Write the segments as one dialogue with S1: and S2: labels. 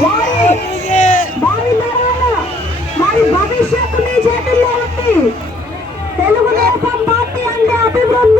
S1: వారి వారి నరాల వారి భవిష్యత్తు మీ చేతుల్లో ఉంది తెలుగుదేశం పార్టీ అంటే అభివృద్ధి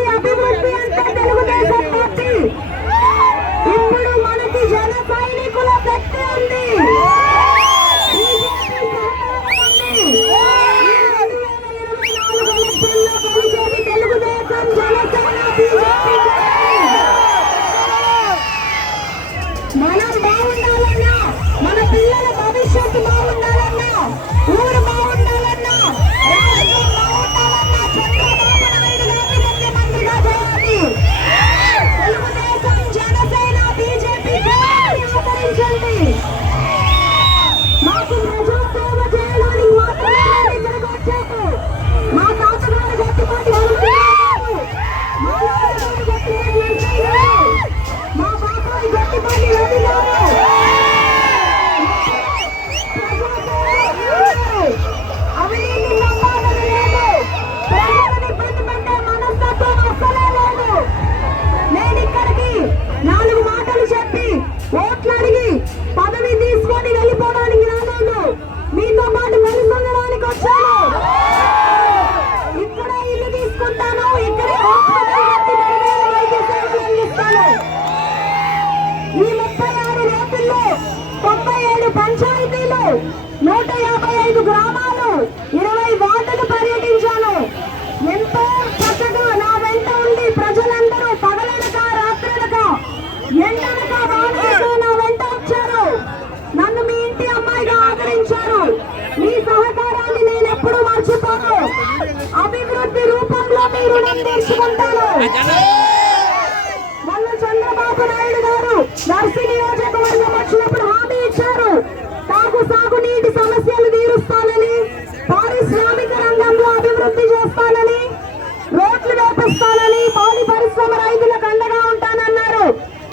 S1: కల్పిస్తానని పౌరి పరిశ్రమ రైతులకు అండగా ఉంటానన్నారు.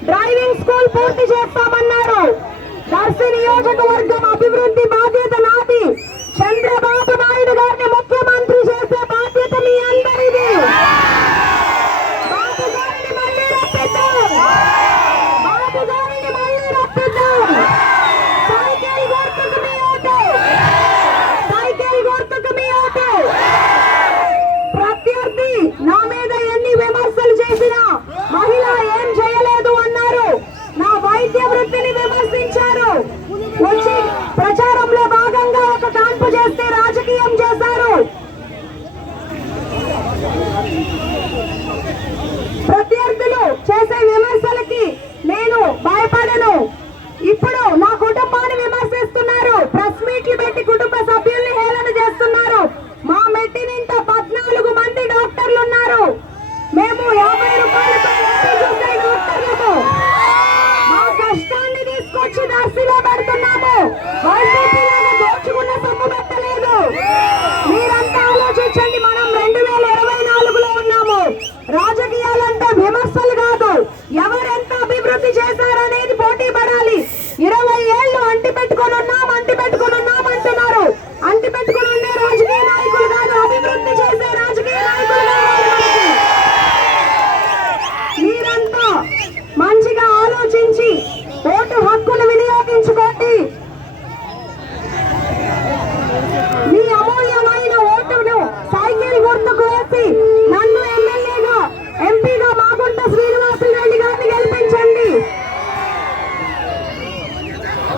S1: డ్రైవింగ్ స్కూల్ పూర్తి చేస్తామన్నారు. దర్శి నియోజకవర్గం విమర్శలు కాదు. ఎవరైనా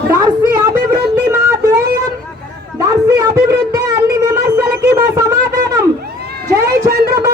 S1: దర్శి అభివృద్ధి మా ధ్యేయం. దర్శి అభివృద్ధి అన్ని విమర్శలకి మా సమాధానం. జై చంద్రబాబు.